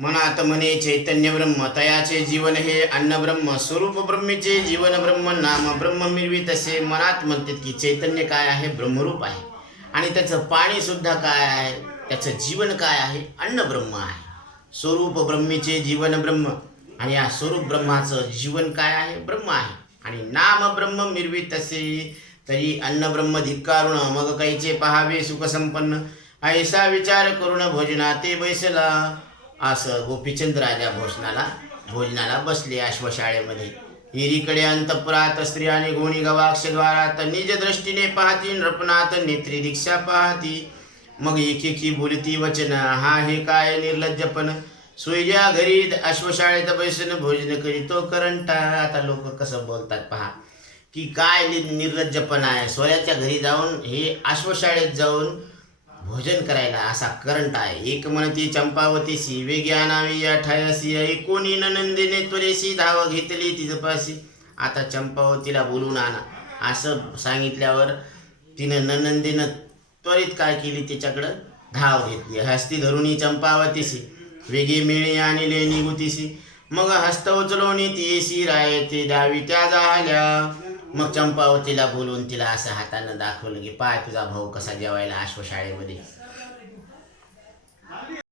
मनात म्हणे चैतन्य ब्रह्म तयाचे जीवन हे अन्न ब्रह्म स्वरूप ब्रह्मेचे जीवन ब्रह्म नाम ब्रह्म मिरवी तसे मनात म्हणतात की चैतन्य काय आहे? ब्रह्मरूप आहे. आणि त्याचं पाणी सुद्धा काय आहे? त्याचं जीवन काय आहे? अन्न ब्रह्म आहे. स्वरूप ब्रह्मीचे जीवन ब्रह्म आणि या स्वरूप ब्रह्माचं जीवन काय आहे? ब्रह्म आहे. आणि नाम ब्रह्म मिरवी तसे तरी अन्न ब्रह्म धिक्कारुण मग काहीचे पहावे सुखसंपन्न? ऐसा विचार करून भोजना ते बैसला असं गोपीचंद राजा भोजनाला भोजनाला बसले अश्वशाळेमध्ये हिरीकडे अंतपुरात स्त्री आणि गोणी गवाक्षद्वारात निज दृष्टीने पाहती नृपनाथ नेत्री दीक्षा पाहती. मग एकेकी बोलती वचन हा हे काय निर्लज्जपण सोयज्या घरी अश्वशाळेत बैसून भोजन करीतो करंटा. आता लोक कसं बोलतात पहा. की काय नि- निर्लज्जपण आहे? सोऱ्याच्या घरी जाऊन हे अश्वशाळेत जाऊन भोजन करायला असा करंट आहे. एक म्हणती चंपावतीशी वेगी आणावी या ठायासी ऐकोनी नंदिने त्वरेशी धाव घेतली तिजपाशी. आता चंपावतीला बोलून आणा. असं सांगितल्यावर तिनं ननंदीनं त्वरित काय केली तिच्याकडं? धाव घेतली. हस्ती धरुणी चंपावतीशी. वेगी मिळी आणि लेणी गुतीशी मग हस्त उचलवणी तियेशी राय ते डावी त्या झाल्या मग चंपावतीला बोलवून तिला असं हातानं दाखवलं की पाय तुझा भाऊ कसा जेवायला आश्व शाळेमध्ये